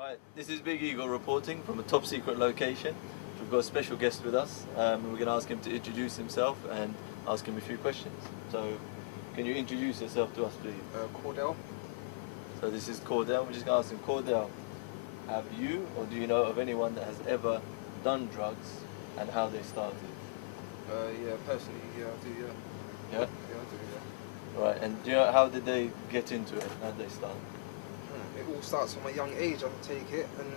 Right, this is Big Eagle reporting from a top secret location. We've got a special guest with us, and we're going to ask him to introduce himself and ask him a few questions. So, can you introduce yourself to us, please? Cordell. So this is Cordell. We're just going to ask him, Cordell, have you or do you know of anyone that has ever done drugs and how they started? Yeah, personally, yeah, I do, yeah. Yeah? Yeah, I do, yeah. Right, and do you know how did they get into it? How did they start? It all starts from a young age, I take it, and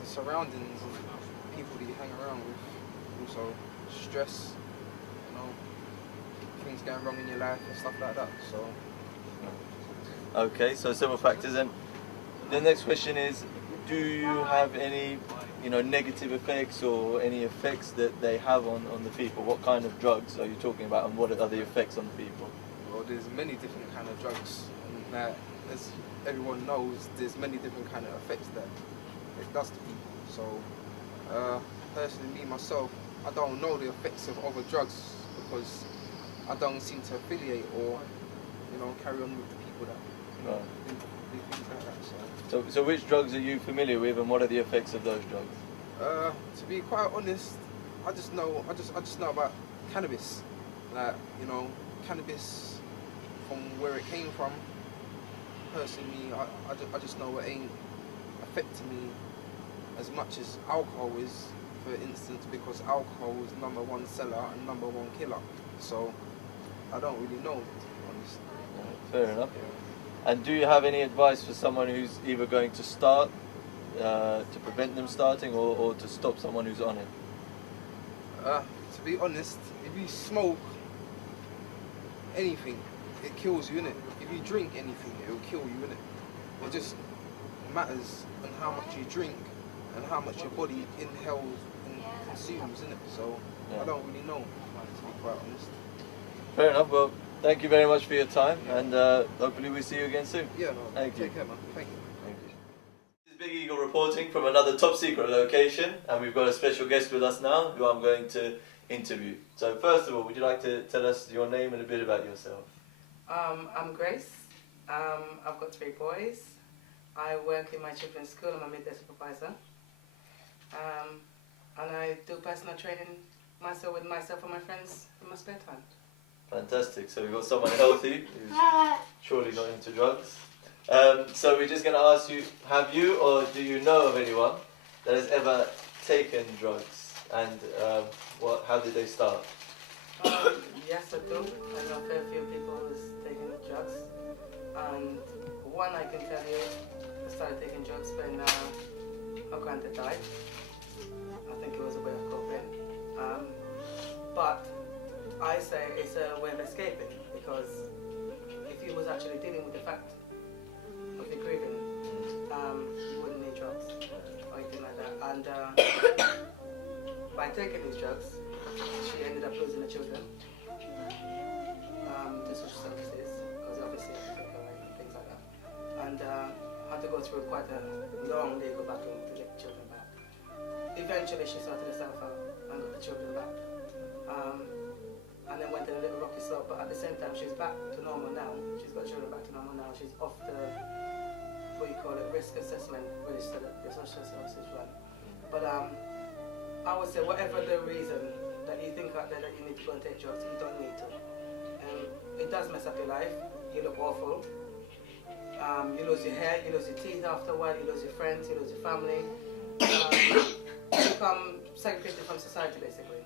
the surroundings and people that you hang around with. Also, stress, you know, things going wrong in your life and stuff like that, so. Okay, so several factors. And the next question is, do you have any, negative effects or any effects that they have on the people? What kind of drugs are you talking about, and what are the effects on the people? Well, there's many different kind of drugs, and that, as everyone knows, there's many different kind of effects that it does to people. So, personally, me myself, I don't know the effects of other drugs because I don't seem to affiliate or, carry on with the people that do things like that. So which drugs are you familiar with, and what are the effects of those drugs? To be quite honest, I just know about cannabis. Like, cannabis from where it came from. Personally, I just know it ain't affecting me as much as alcohol is, for instance, because alcohol is #1 seller and #1 killer. So I don't really know, to be honest. Fair enough. And do you have any advice for someone who's either going to start, to prevent them starting, or to stop someone who's on it? To be honest, if you smoke anything, it kills you, innit? If you drink anything, it will kill you, innit? It just matters on how much you drink and how much your body inhales and consumes, innit? So I don't really know, to be quite honest. Fair enough. Well, thank you very much for your time, and hopefully we see you again soon. Yeah, no, thank you. Take care, man. Thank you. Thank you. This is Big Eagle reporting from another top secret location, and we've got a special guest with us now who I'm going to interview. So first of all, would you like to tell us your name and a bit about yourself? I'm Grace. I've got 3 boys. I work in my children's school. I'm a midday supervisor. And I do personal training with myself and my friends in my spare time. Fantastic. So we've got someone healthy who's surely not into drugs. So we're just going to ask you, have you or do you know of anyone that has ever taken drugs, and how did they start? Yes, I do. I know a fair few people who's taking drugs. And one I can tell you, I started taking drugs when my granddad died. I think it was a way of coping. But I say it's a way of escaping, because if he was actually dealing with the fact of the grieving, you wouldn't need drugs or anything like that. And by taking these drugs, she ended up losing the children to social services, because obviously I had to take her away and things like that. And had to go through quite a long legal battle to get the children back. Eventually she sorted herself out and got the children back. And then went in a little rocky slope, but at the same time she's back to normal now. She's got children back to normal now. She's off the, risk assessment register that the social services run. But I would say whatever the reason that you think out there that you need to go and take drugs, you don't need to. It does mess up your life. You look awful. You lose your hair, you lose your teeth after a while, you lose your friends, you lose your family. You become segregated from society, basically.